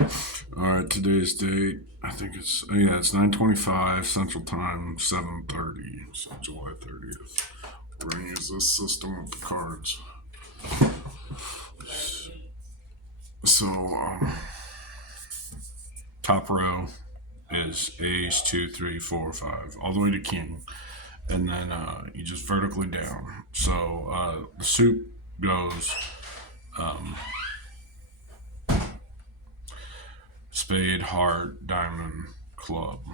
All right, today's date. I think it's 9:25 Central Time, 7:30, so July 30th. We're gonna use this system with the cards. So top row is Ace 2, 3, 4, 5, all the way to King, and then you just vertically down. So the suit goes spade, heart, diamond, club.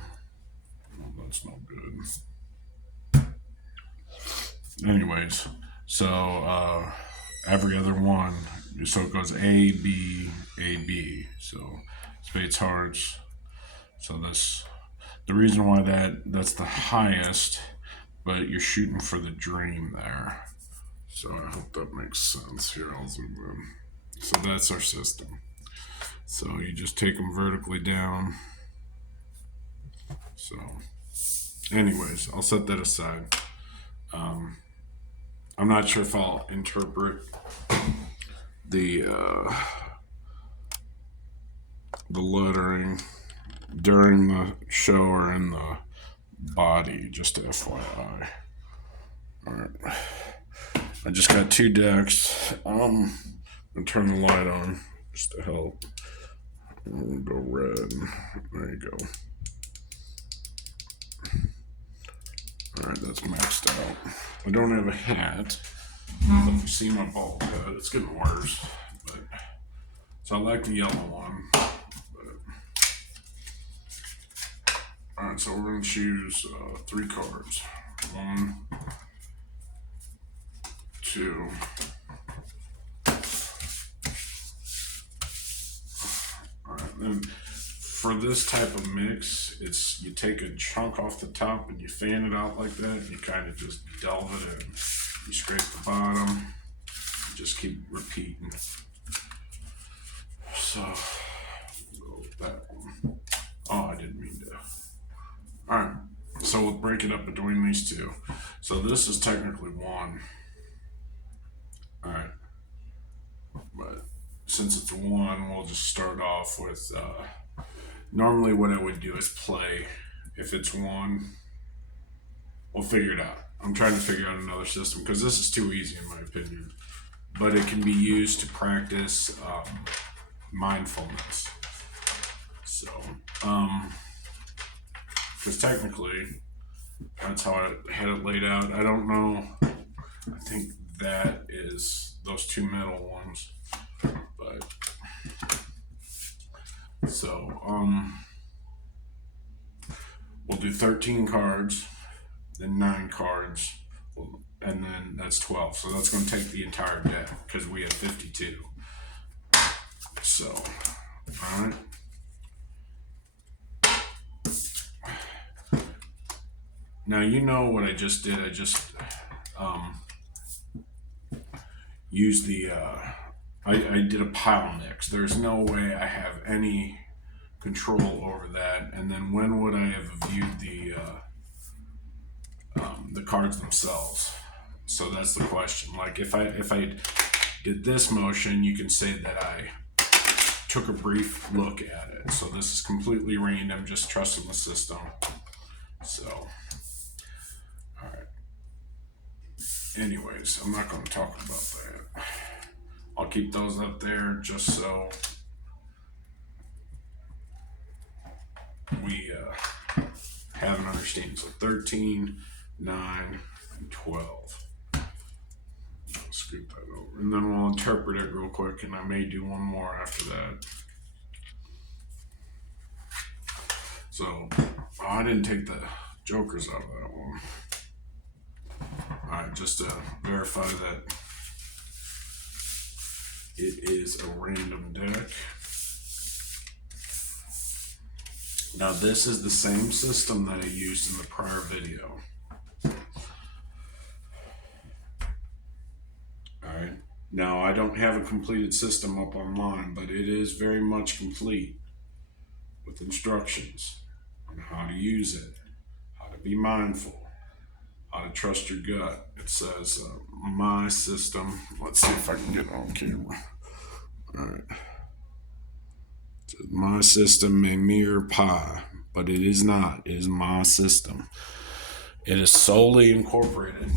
Well, that's no good. Anyways, so every other one, so it goes A, B, A, B. So spades, hearts. So the reason why that's the highest, but you're shooting for the dream there. So I hope that makes sense. Here, I'll zoom in. So that's our system. So you just take them vertically down. So, anyways, I'll set that aside. I'm not sure if I'll interpret the the lettering during the show or in the body, just FYI. Alright. I just got two decks. I'm gonna turn the light on just to help. We'll go red. There you go. Alright, that's maxed out. I don't have a hat. If you see my bald head, it's getting worse. But so I like the yellow one. Alright, so we're going to choose 3 cards. 1, 2. Alright, then for this type of mix, it's you take a chunk off the top and you fan it out like that, and you kind of just delve it in. You scrape the bottom, you just keep repeating. So, we'll go with that one. Oh, I didn't mean to. Alright, so we'll break it up between these two. So this is technically 1. Alright, but since it's 1, we'll just start off with, normally what I would do is play, if it's 1, we'll figure it out. I'm trying to figure out another system because this is too easy in my opinion. But it can be used to practice mindfulness. So, because technically, that's how I had it laid out. I don't know. I think that is those 2 middle ones. But, so, we'll do 13 cards, then 9 cards, and then that's 12. So that's going to take the entire deck because we have 52. So, all right. Now you know what I just did. I just used the. I did a pile mix. There's no way I have any control over that. And then when would I have viewed the cards themselves? So that's the question. Like if I did this motion, you can say that I took a brief look at it. So this is completely random, just trusting the system. So, all right. Anyways, I'm not going to talk about that. I'll keep those up there just so we have an understanding. So 13, 9, and 12. I'll scoot that over. And then we'll interpret it real quick, and I may do one more after that. So, I didn't take the jokers out of that one. Alright, just to verify that it is a random deck. Now this is the same system that I used in the prior video. Alright, now I don't have a completed system up online, but it is very much complete with instructions on how to use it, how to be mindful, how to trust your gut. It says my system. Let's see if I can get it on camera. Alright. My system may mirror PI, but it is not. It is my system. It is solely incorporated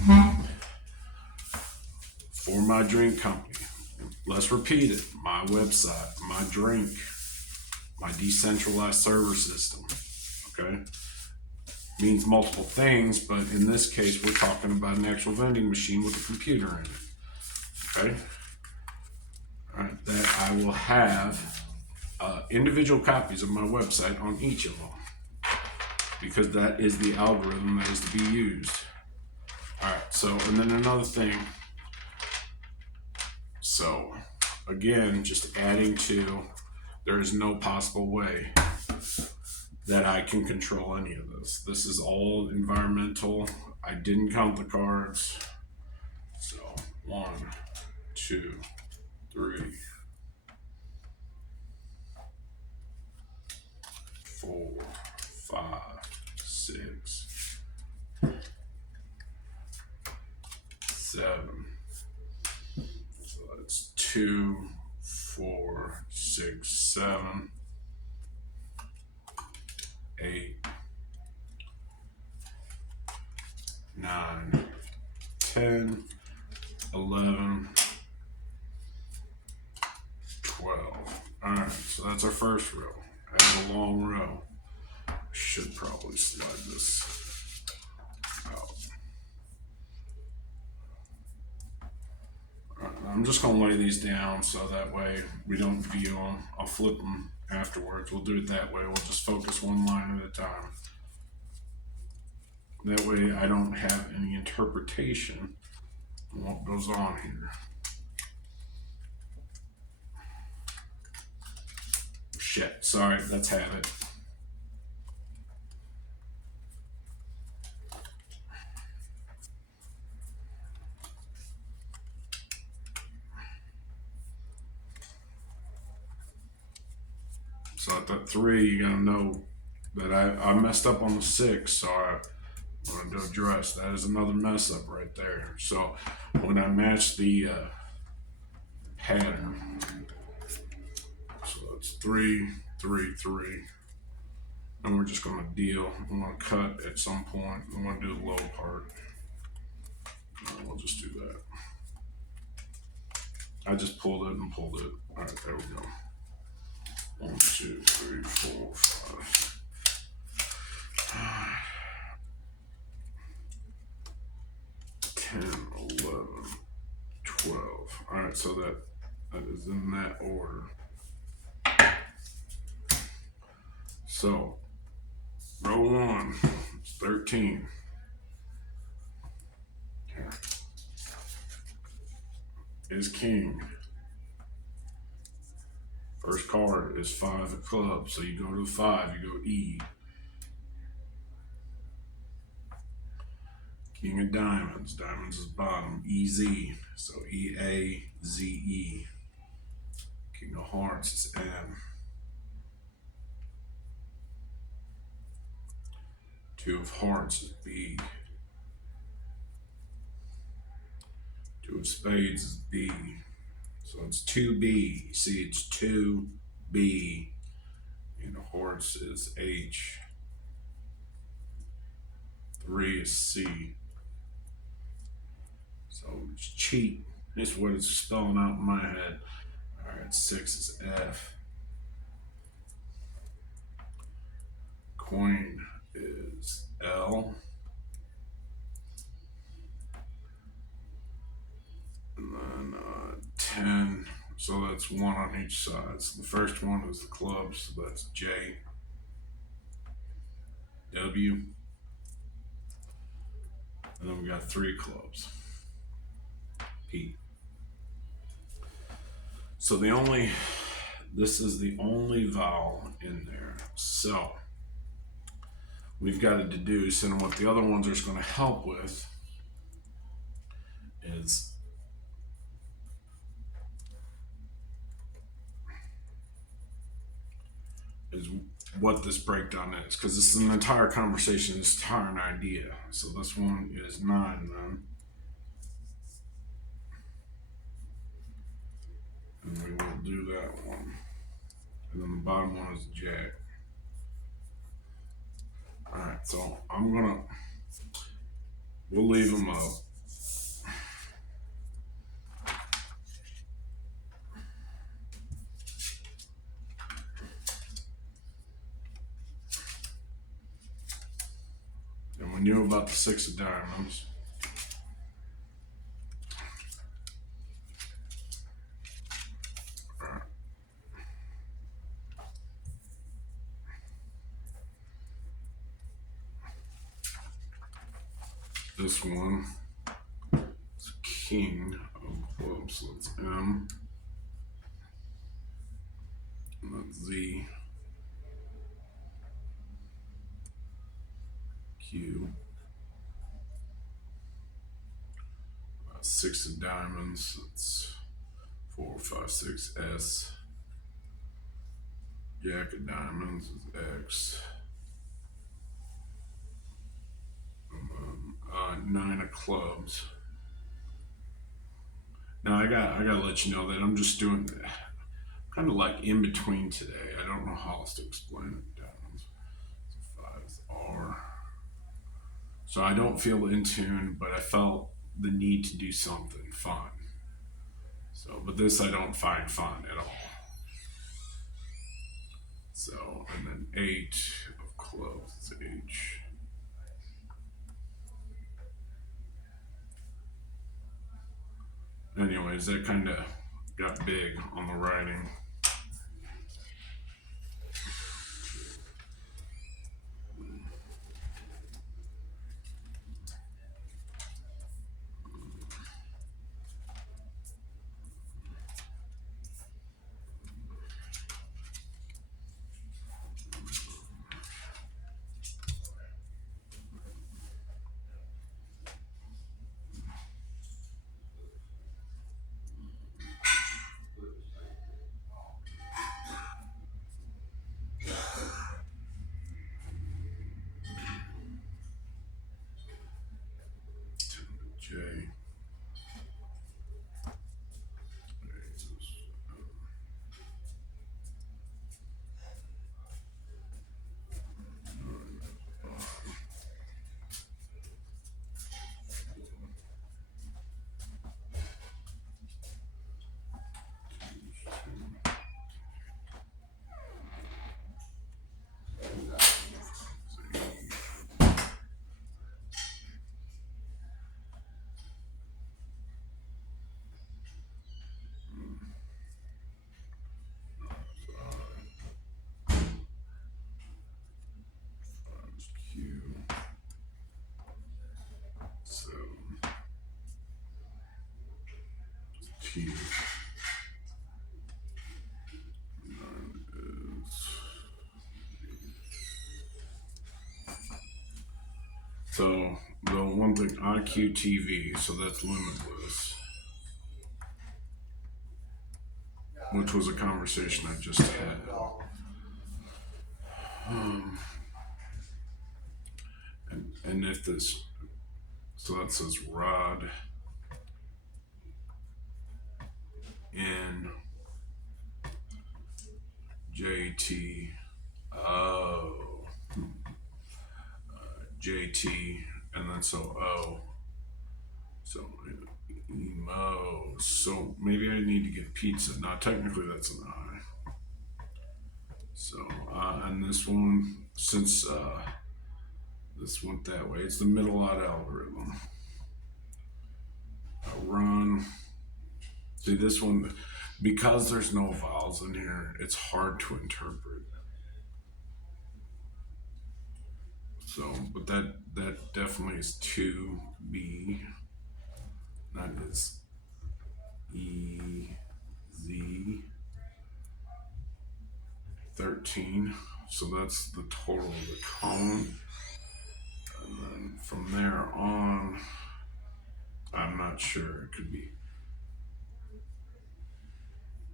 for my drink company. Let's repeat it. My website, my drink, my decentralized server system. Okay? Means multiple things, but in this case, we're talking about an actual vending machine with a computer in it. Okay? All right, that I will have individual copies of my website on each of them because that is the algorithm that is to be used. All right, so, and then another thing. So, again, just adding to, there is no possible way that I can control any of this. This is all environmental. I didn't count the cards. So, 1, 2, 3, 4, 5, 6, 7. So that's 2, 4, 6, 7, 8, 9, 10, 11, 12. Alright, so that's our first row. I have a long row. Should probably slide this out. I'm just going to lay these down so that way we don't view them. I'll flip them afterwards. We'll do it that way. We'll just focus one line at a time. That way I don't have any interpretation on what goes on here. Shit, sorry, let's have it. So at that 3, you gotta know that I messed up on the 6, so I wanted to address. That is another mess up right there. So when I match the pattern, so it's 3, 3, 3, and we're just gonna deal. I'm gonna cut at some point. I'm gonna do the low part. We'll just do that. I just pulled it and pulled it. All right, there we go. 1, 2, 3, 4, 5. 10, 11, 12. All right, so that is in that order. So, row 1 is 13. Here. Is king. First card is 5 of clubs, so you go to 5, you go E. King of diamonds, diamonds is bottom, EZ, so EAZE. King of hearts is M. 2 of hearts is B. 2 of spades is B. So it's 2B. See, it's 2B. And the hearts is H. 3 is C. So it's cheap. That's what it's spelling out in my head. Alright, 6 is F. Queen is L. And then 10. So that's 1 on each side. So the first one is the clubs. So that's J. W. And then we got 3 clubs. P. So this is the only vowel in there. So we've got to deduce, and what the other ones are going to help with is what this breakdown is, because this is an entire conversation, this entire idea. So this one is 9 then. And we will do that one. and then the bottom one is Jack. Alright, so we'll leave them up. And we knew about the 6 of diamonds. Alright. This one is king of clubs, so that's M. And that's Z. Q. 6 of diamonds, that's 4, 5, 6, S. Jack of diamonds is X. 9 of clubs. Now I gotta let you know that I'm just doing kind of like in between today. I don't know how else to explain it. Diamonds. So 5 is R. So I don't feel in tune, but I felt the need to do something fun. So, but this I don't find fun at all. So, and then 8 of clubs is H. Anyways, that kind of got big on the writing. J. Q. 7. T. 9 is. So the one thing IQTV, so that's limitless, which was a conversation I just had. And if this, so that says rod in JT, oh, JT, and then so O, so emo, so maybe I need to get pizza. Now technically that's an I. So, and this one, since this went that way, it's the middle odd algorithm. Run. See this one, because there's no vowels in here, it's hard to interpret. So, but that definitely is 2B. That is E Z 13. So that's the total of the column. And then from there on, I'm not sure. It could be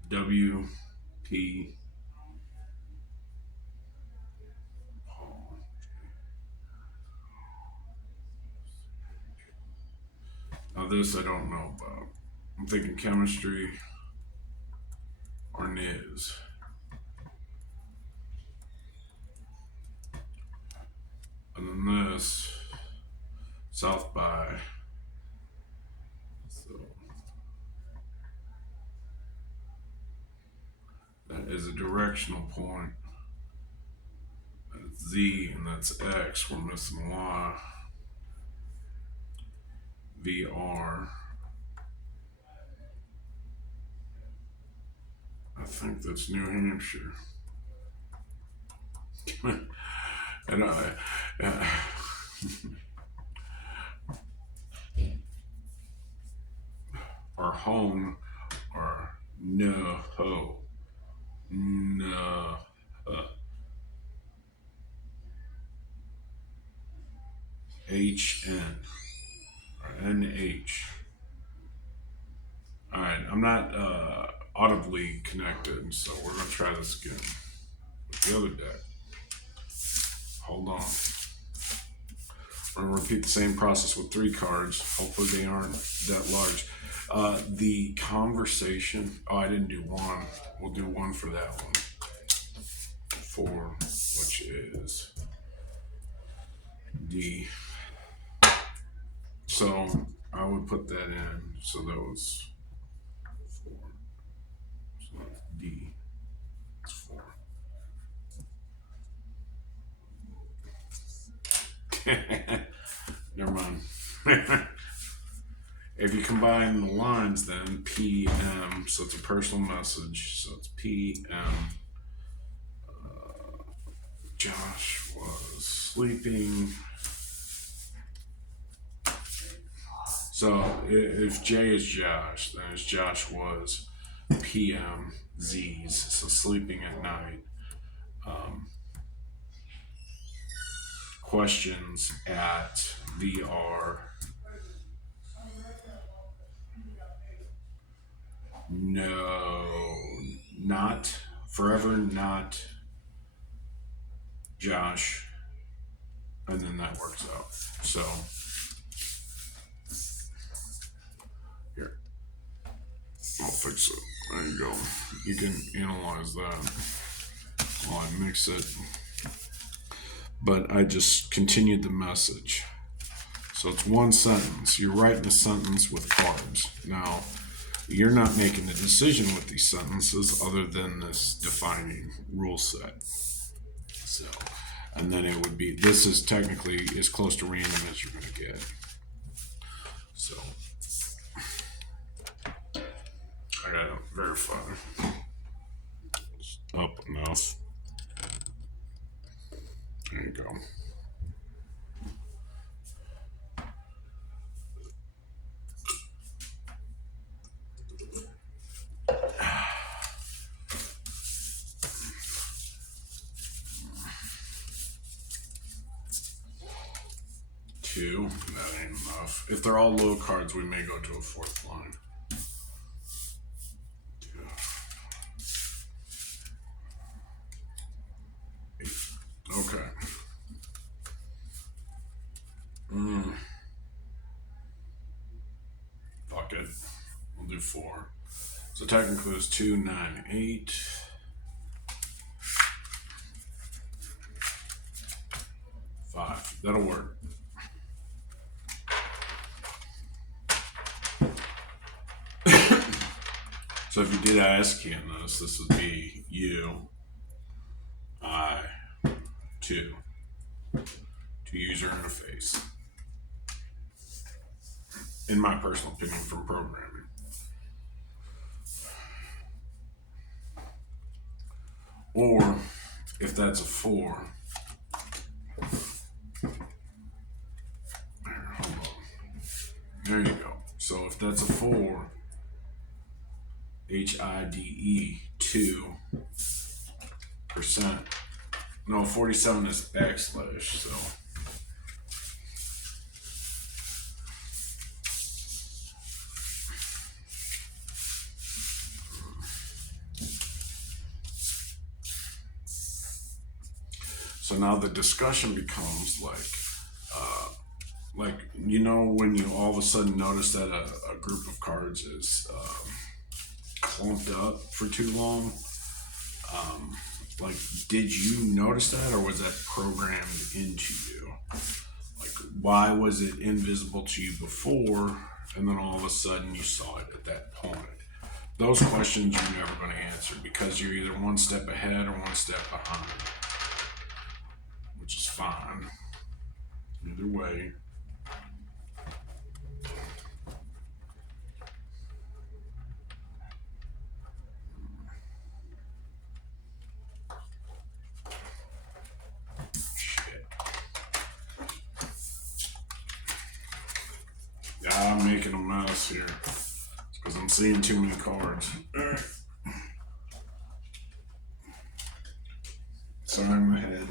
W P. Now this I don't know about. I'm thinking chemistry or NIS. Mindfulness, South by. So that is a directional point. That's Z and that's X. We're missing Y. VR. I think that's New Hampshire. And our home, or no ho, no, HN or NH. All right, I'm not audibly connected, so we're gonna try this again with the other deck. Hold on. We're gonna repeat the same process with 3 cards. Hopefully they aren't that large. The conversation. Oh, I didn't do 1. We'll do 1 for that one. 4, which is D. So I would put that in. So that was 4. So that's D. It's 4. Never mind. If you combine the lines, then PM, so it's a personal message. So it's PM. Josh was sleeping. So if J is Josh, then it's Josh was PM Z's, so sleeping at night. Questions at VR. No, not forever, not Josh, and then that works out. So here, I'll fix it. There you go. You can analyze that while I mix it. But I just continued the message. So it's 1 sentence. You're writing a sentence with cards. Now, you're not making a decision with these sentences other than this defining rule set. So, and then it would be, this is technically as close to random as you're going to get. So, I gotta verify. It's up enough. There you go. Two, that ain't enough. If they're all low cards, we may go to a 4th line. Okay. Fuck it. We'll do 4. So technically it's 2, 9, 8. 5. That'll work. So if you did ASCII in this would be U, I, 2 to user interface. In my personal opinion, from programming. Or if that's a 4, there you go. So if that's a 4, HIDE 2%. No, 47 is backslash, so. So now the discussion becomes like you know, when you all of a sudden notice that a group of cards is clumped up for too long. Like, did you notice that, or was that programmed into you? Like, why was it invisible to you before, and then all of a sudden you saw it at that point? Those questions you're never going to answer because you're either one step ahead or one step behind, which is fine. Either way. Shit. Yeah, I'm making a mess here because I'm seeing too many cards. Sorry, my head.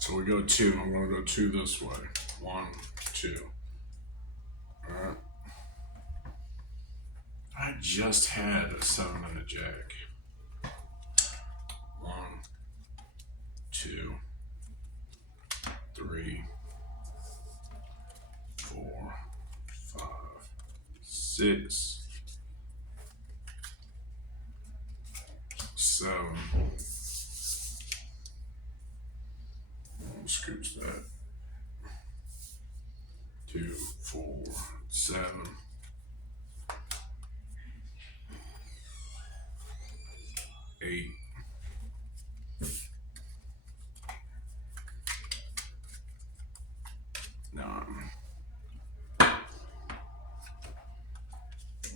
So we go two. I'm going to go two this way. 1, 2. Alright. I just had a 7 and a jack. 1, 2, 3, 4, 5, 6, 7. Scooch that. 2, 4, 7. 8. 9.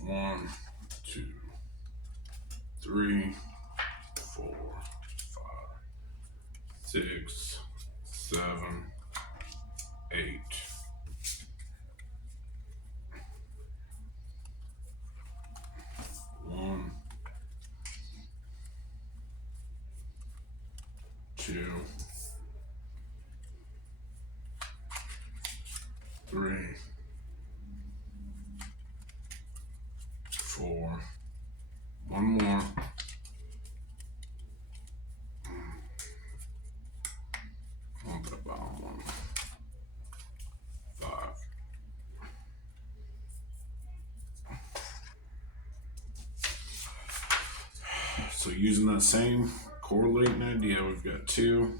1, 2, 3, 4, 5, 6, 7, 8. 1, 2, 3, 4. One more. On the bottom one. 5. So using that same correlating idea, we've got 2,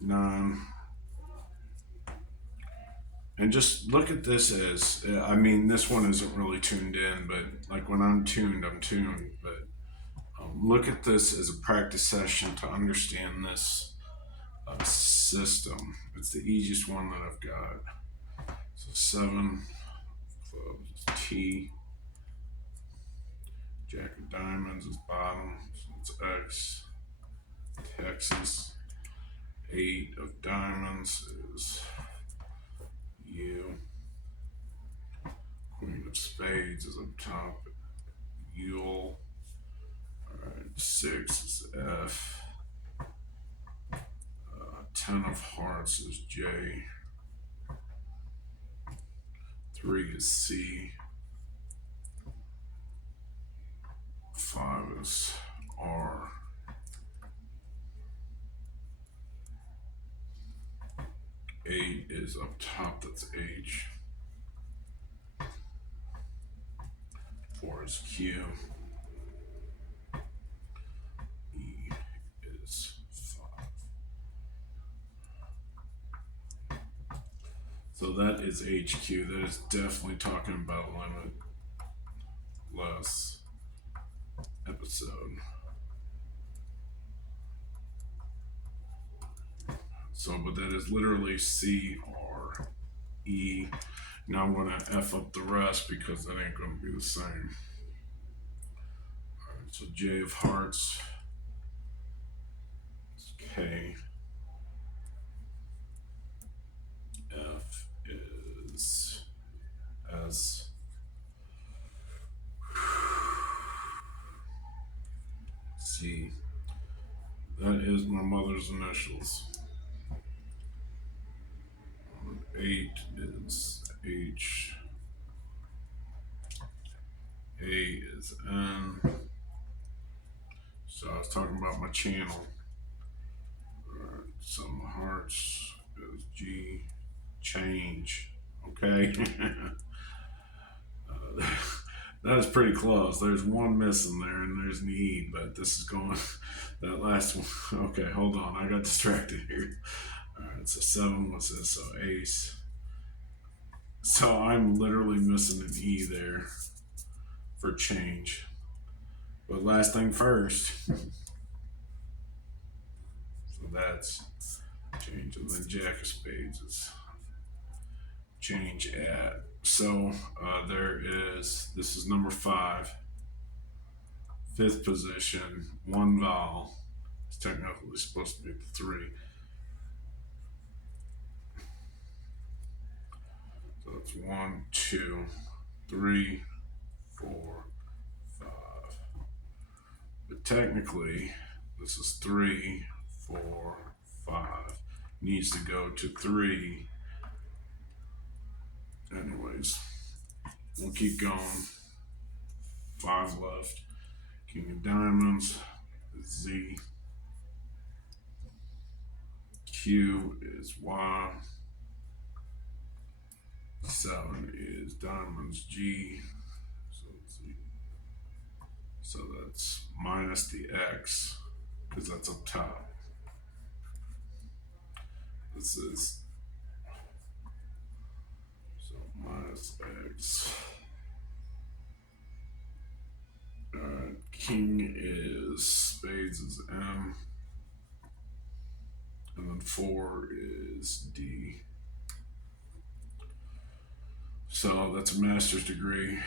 9. And just look at this as, I mean, this one isn't really tuned in, but like when I'm tuned, I'm tuned. But look at this as a practice session to understand this system. It's the easiest one that I've got. So 7 clubs, T, Jack of diamonds is bottom, so it's X, Texas. 8 of diamonds is U. Queen of spades is up top, Yule. Alright, 6 is F. 10 of hearts is J. 3 is C. 5 is R. 8 is up top, that's H. 4 is Q. E is 5. So that is HQ. That is definitely talking about limitless episode. So, but that is literally C, R, E. Now I'm going to F up the rest because that ain't going to be the same. Alright, so J of hearts is K. F is S. C. That is my mother's initials. 8 is H. A is N. So I was talking about my channel. Alright, so my hearts is G. change. Okay. That is pretty close. There's one missing there, and there's an E, but this is going. That last one. Okay, hold on. I got distracted here. All right, so seven was this. So ace. So I'm literally missing an E there for change. But last thing first. So that's change, and then Jack of Spades is change at. So there is. This is number five, fifth position, one vowel. It's technically supposed to be the three. So it's one, two, three, four, five. But technically, this is three, four, five. Needs to go to three. Anyways, we'll keep going. Five left. King of Diamonds, Z. Q is Y. Seven is Diamonds, G. So Z. So that's minus the X, because that's up top. This is so minus X. King is Spades is M, and then four is D. So that's a master's degree.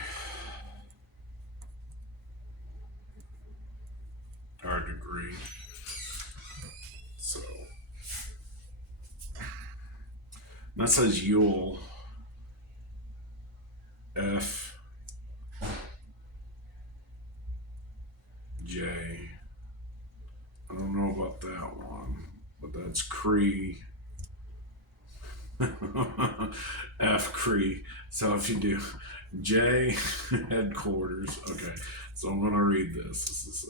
Our degree. So that says Yule F J. I don't know about that one, but that's Cree. F Cree. So if you do J headquarters, okay. So I'm gonna read this. This is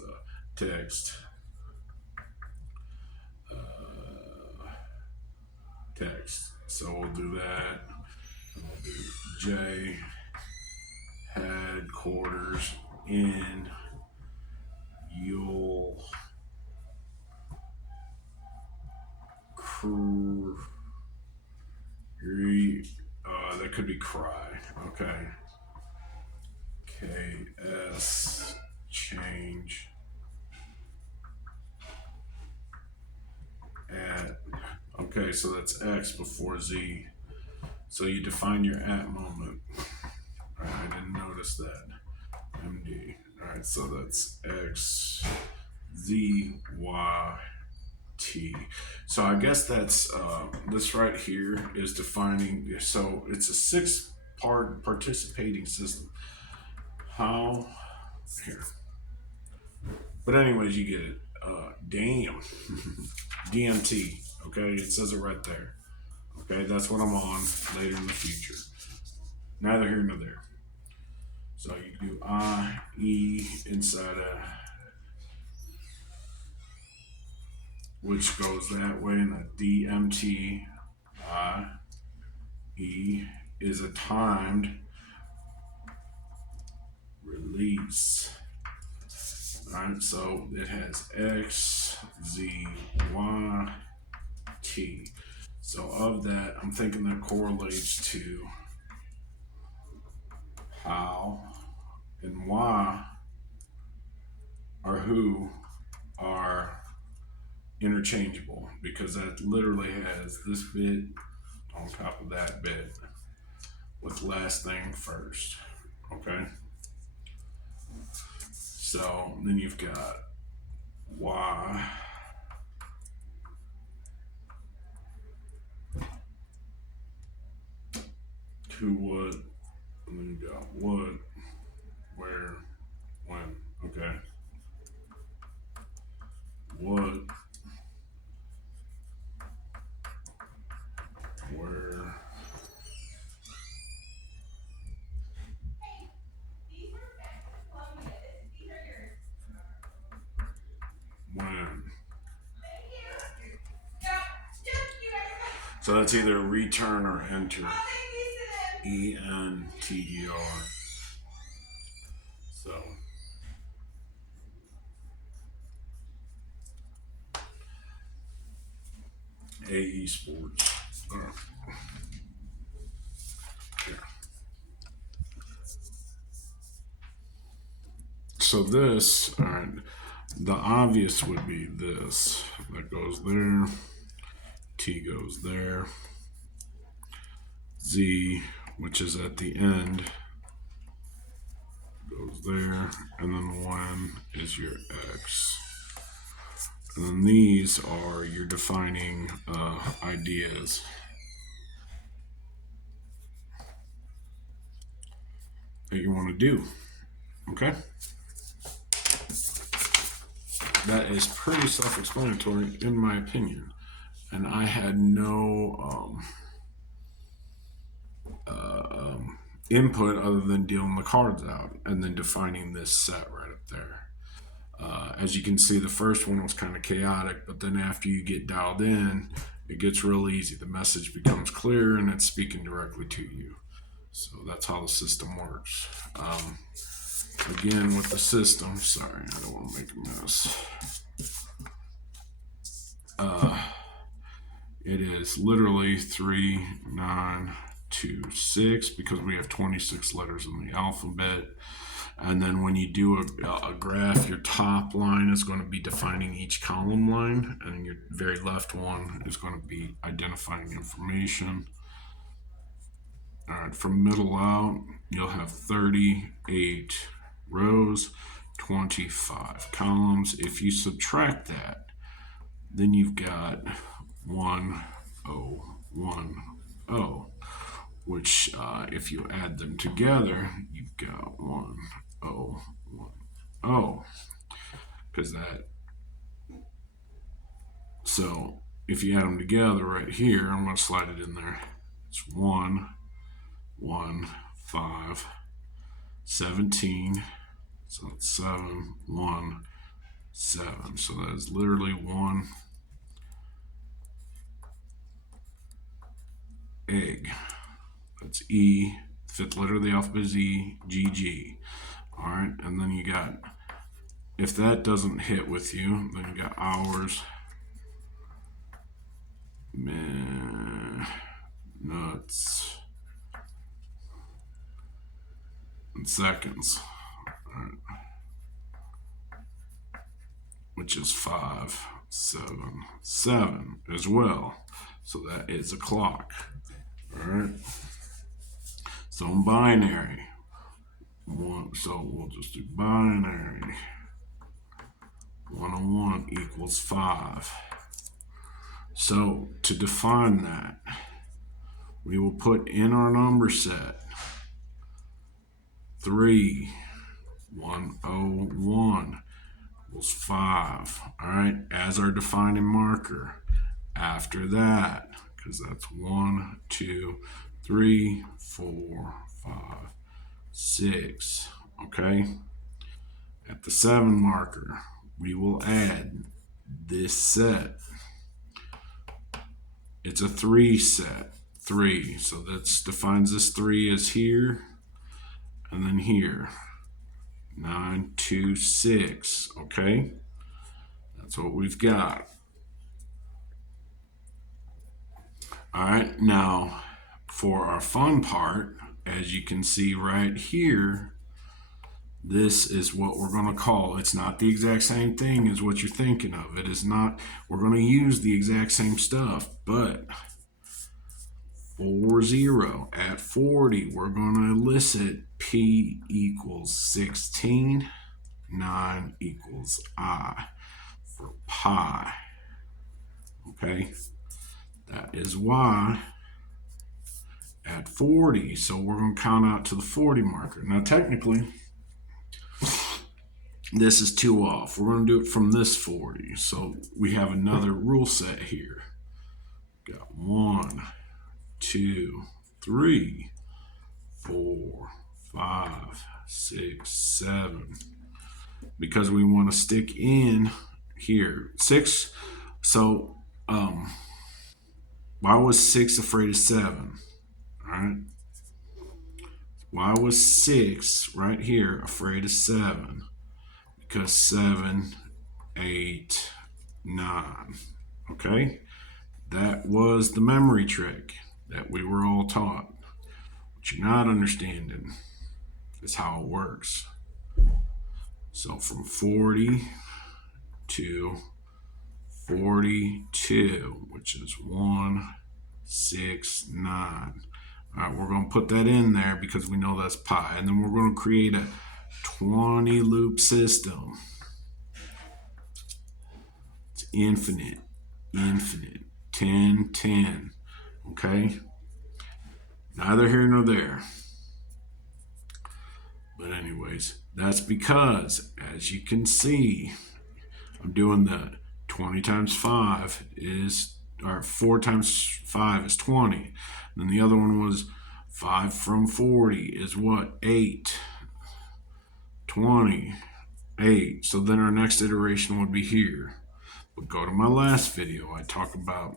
text. Text. So we'll do that. And we'll do J headquarters in Yule that could be cry. Okay. KS change at. Okay, so that's X before Z. So you define your at moment. All right, I didn't notice that. MD. All right, so that's X, Z, Y, T. So I guess that's this right here is defining. So it's a six-part participating system. How here? But anyways, you get it. Damn. DMT. Okay, it says it right there. Okay, that's what I'm on later in the future. Neither here nor there. So you do I-E inside a, which goes that way, and the DMT I-E is a timed release. Alright, so it has X, Z, Y, T. So of that, I'm thinking that correlates to how and why or who are interchangeable, because that literally has this bit on top of that bit with last thing first. Okay, so then you've got Y who would, and then you got would, where, when. Okay, would, where, when. So that's either return or enter. ENTER. So AE Sports. Here. So this, all right, the obvious would be this. That goes there. T goes there. Z, which is at the end, goes there. And then 1 is your X. And then these are your defining ideas. That you want to do. Okay? That is pretty self-explanatory in my opinion. And I had no input other than dealing the cards out and then defining this set right up there. As you can see, the first one was kind of chaotic, but then after you get dialed in, it gets real easy. The message becomes clear and it's speaking directly to you. So that's how the system works. Again, with the system, sorry, I don't want to make a mess. It is literally 3, 9, 2, 6 because we have 26 letters in the alphabet. And then when you do a graph, your top line is going to be defining each column line, and your very left one is going to be identifying information. All right, from middle out, you'll have 38 rows, 25 columns. If you subtract that, then you've got 1, 0, 1, 0, which if you add them together, you've got 1, 0, 1, 0. Because that, so if you add them together right here, I'm going to slide it in there. It's 1, 1, 5, 17. So it's 7, 1, 7. So that is literally 1 egg. That's E. Fifth letter of the alphabet is E, G, G. All right, and then you got, if that doesn't hit with you, then you got hours, minutes, and seconds. All right. Which is 5, 7, 7 as well. So that is a clock. All right. So in binary, so we'll just do binary. 101 equals 5. So to define that, we will put in our number set 3, 101 equals 5. All right, as our defining marker. After that, because that's 1, 2, 3, 4, 5, 6. Okay. At the 7 marker, we will add this set. It's a 3 set. 3. So that defines this 3 as here and then here. 9, 2, 6. Okay. That's what we've got. All right. Now, for our fun part, as you can see right here, this is what we're going to call, it's not the exact same thing as what you're thinking of. It is not, we're going to use the exact same stuff, but 40, at 40, we're going to elicit P equals 16, 9 equals I for pi. Okay, that is why at 40, so we're going to count out to the 40 marker. Now technically, this is 2 off. We're going to do it from this 40. So we have another rule set here. Got 1, 2, 3, 4, 5, 6, 7. Because we want to stick in here. 6. So Why was 6 afraid of 7? All right. Why was 6 right here afraid of 7? Because 7, 8, 9. Okay? That was the memory trick that we were all taught. What you're not understanding is how it works. So from 40 to 42, which is 1, 6, 9. All right, we're going to put that in there because we know that's pi. And then we're going to create a 20 loop system. It's infinite, 10, 10. Okay? Neither here nor there. But anyways, that's because, as you can see, I'm doing the 20 times 5 is, or 4 times 5 is 20. And then the other one was 5 from 40 is what? 8. 20. 8. So then our next iteration would be here. But go to my last video. I talk about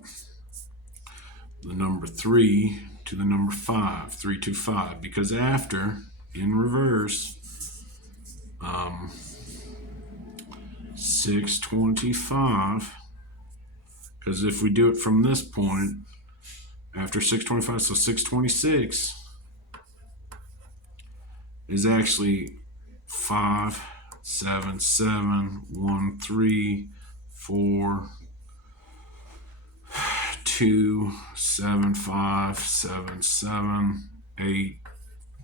the number 3 to the number 5. 3 to 5. Because after, in reverse, 625, because if we do it from this point, after 625, so 626 is actually 5, 7, 7, 1, 3, 4, 2, 7, 5, 7, 7, 8.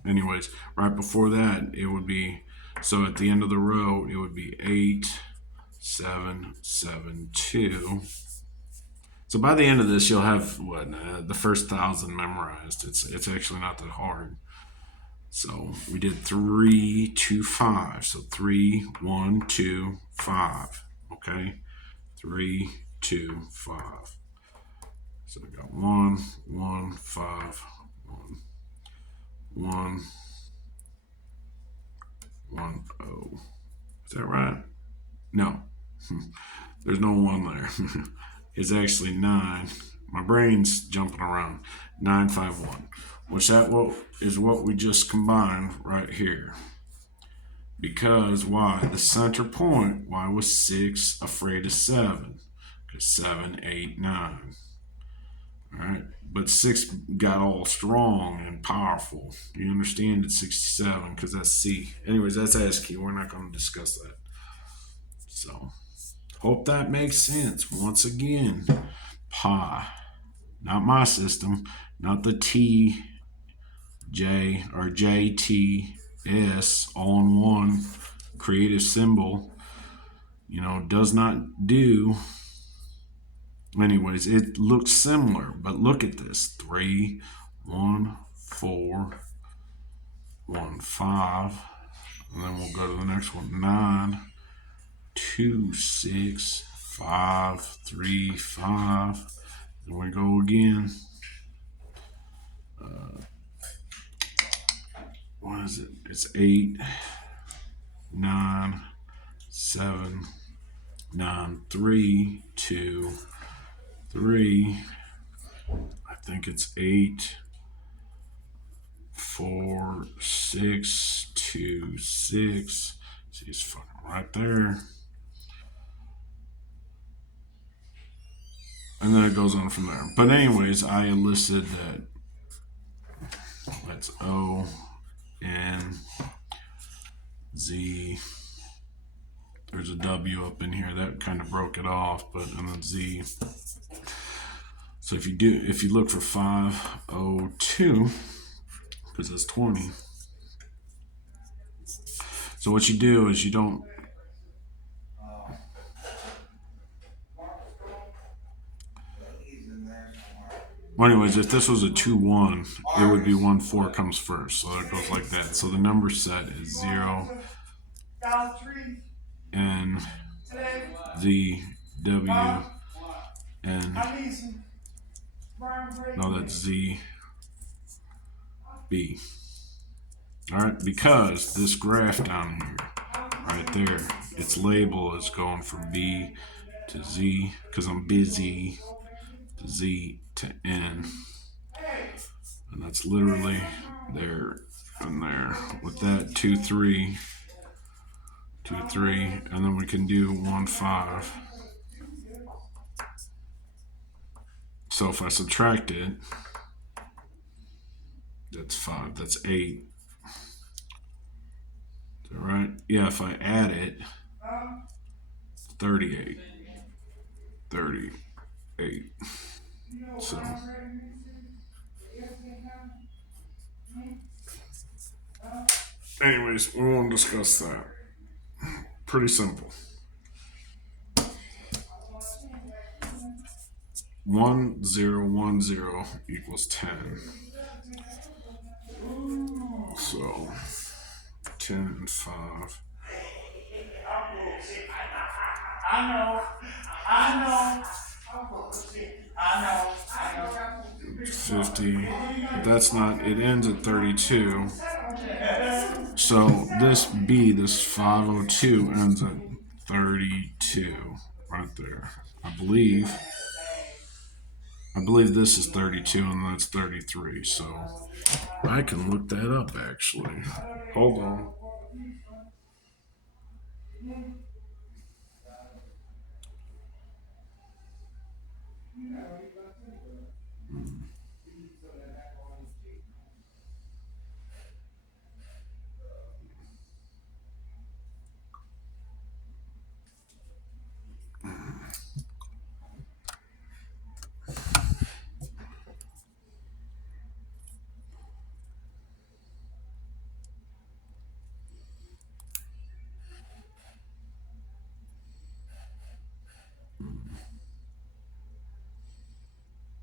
Anyways, right before that, it would be, so at the end of the row, it would be 8, 7, 7, 2. So by the end of this, you'll have the first 1,000 memorized. It's actually not that hard. So we did 3 to 5. So 3, 1, 2, 5. Okay, 3, 2, 5. So we got 1, 1, 5, 1, 1, 1, 0. Is that right? No. There's no 1 there. It's actually 9. My brain's jumping around. 9, 5, 1. Which that is what we just combined right here. Because why? The center point, why was 6 afraid of 7? Because 7, 8, 9. Alright? But 6 got all strong and powerful. You understand it's 67 because that's C. Anyways, that's ASCII. We're not going to discuss that. So, hope that makes sense. Once again, pi. Not my system. Not the T, J, or JTS all in one creative symbol. Does not do. Anyways, it looks similar, but look at this. 3, 1, 4, 1, 5. And then we'll go to the next one. 9, 2, 6, 5, 3, 5. Then we go again. What is it? It's 8, 9, 7, 9, 3, 2, 3. I think it's 8, 4, 6, 2, 6. See, it's fucking right there. And then it goes on from there. But anyways, I enlisted that. That's O, N, Z. There's a W up in here that kind of broke it off, but and then Z. So if you look for 502, because that's 20. So what you do is you don't. Well, anyways, if this was a 2-1, it would be 1-4 comes first. So it goes like that. So the number set is 0, N, Z, W, N. No, that's Z, B. Alright, because this graph down here, right there, its label is going from B to Z, because I'm busy, to Z to N. And that's literally there and there. With that, 2, 3, 2, 3, and then we can do 1, 5. So if I subtract it, that's 5, that's 8. Is that right? Yeah, if I add it, 38. 38. So, anyways, we won't discuss that. Pretty simple. 1, 0, 1, 0 equals 10. So 10 and 5. I know. 50. But that's not, it ends at 32. So this B, this 502 ends at 32 right there. I believe this is 32 and that's 33. So I can look that up actually. Hold on.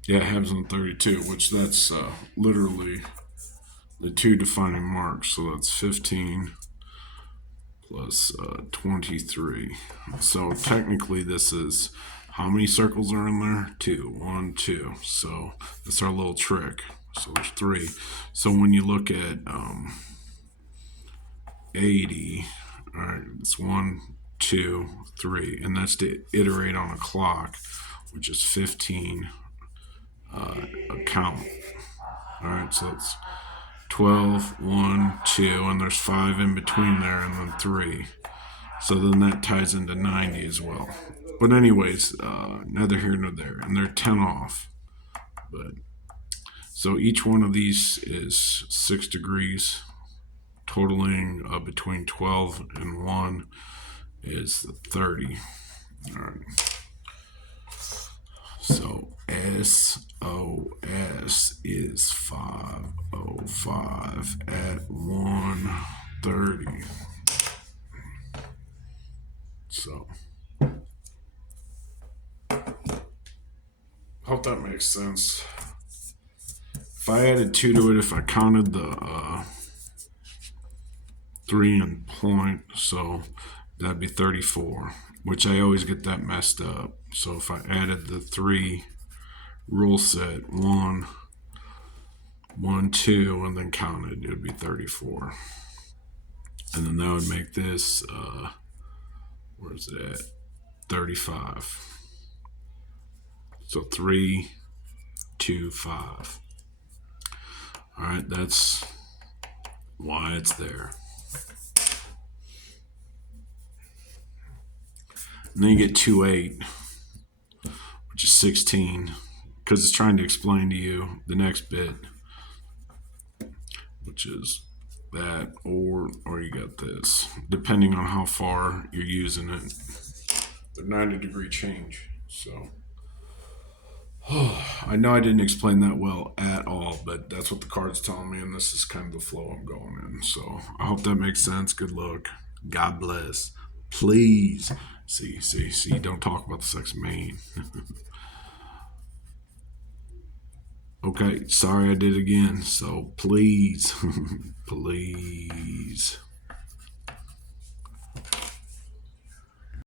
Yeah, it happens on 32, which that's literally the two defining marks. So that's 15 plus 23. So technically this is, how many circles are in there? 2. 1, 2. So that's our little trick. So there's 3. So when you look at 80, all right, it's 1, 2, 3, and that's to iterate on a clock, which is 15 a count. All right, so it's 12, 1, 2, and there's 5 in between there, and then 3. So then that ties into 90 as well. But anyways, neither here nor there, and they're 10 off. But so each one of these is 6 degrees, totaling between 12 and 1 is 30. All right. So SOS is 505 at 130. So, hope that makes sense. If I added 2 to it, if I counted the 3 in point, so that'd be 34, which I always get that messed up. So if I added the 3 rule set, 1, 1, 2, and then counted, it would be 34. And then that would make this, where's it at? 35. So 3, 2, 5. All right, that's why it's there. And then you get 2, 8, which is 16, because it's trying to explain to you the next bit, which is that, or you got this, depending on how far you're using it. The 90-degree change. So I know I didn't explain that well at all, but that's what the card's telling me, and this is kind of the flow I'm going in. So I hope that makes sense. Good luck. God bless. Please. See, don't talk about the sex main. Okay, sorry I did it again. So please, please.